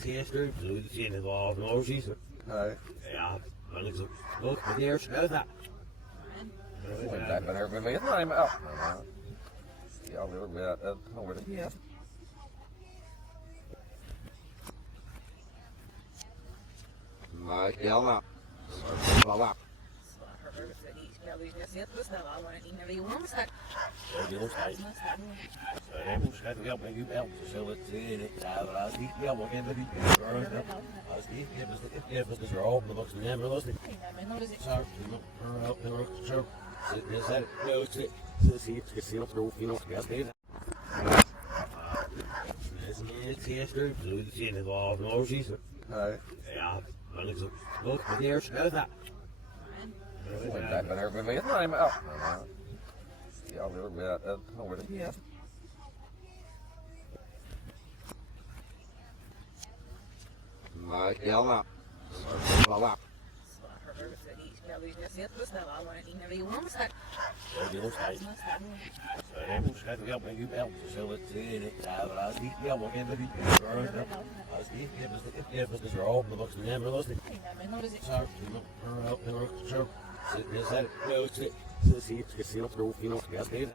tester, zo zien het wel nog eens. Nee. Ja, dan is het ook met de eerste dat. Ik ben er weer mee nemen. Ja, weer over de hier. Maar ja, nou. Voilà. Nee. Ja, dan is het ook met de eerste dat. Ik ben er weer mee nemen. Ja, weer over de hier. Maar ja, nou. Voilà. Zo zie je het gezien op de hoef,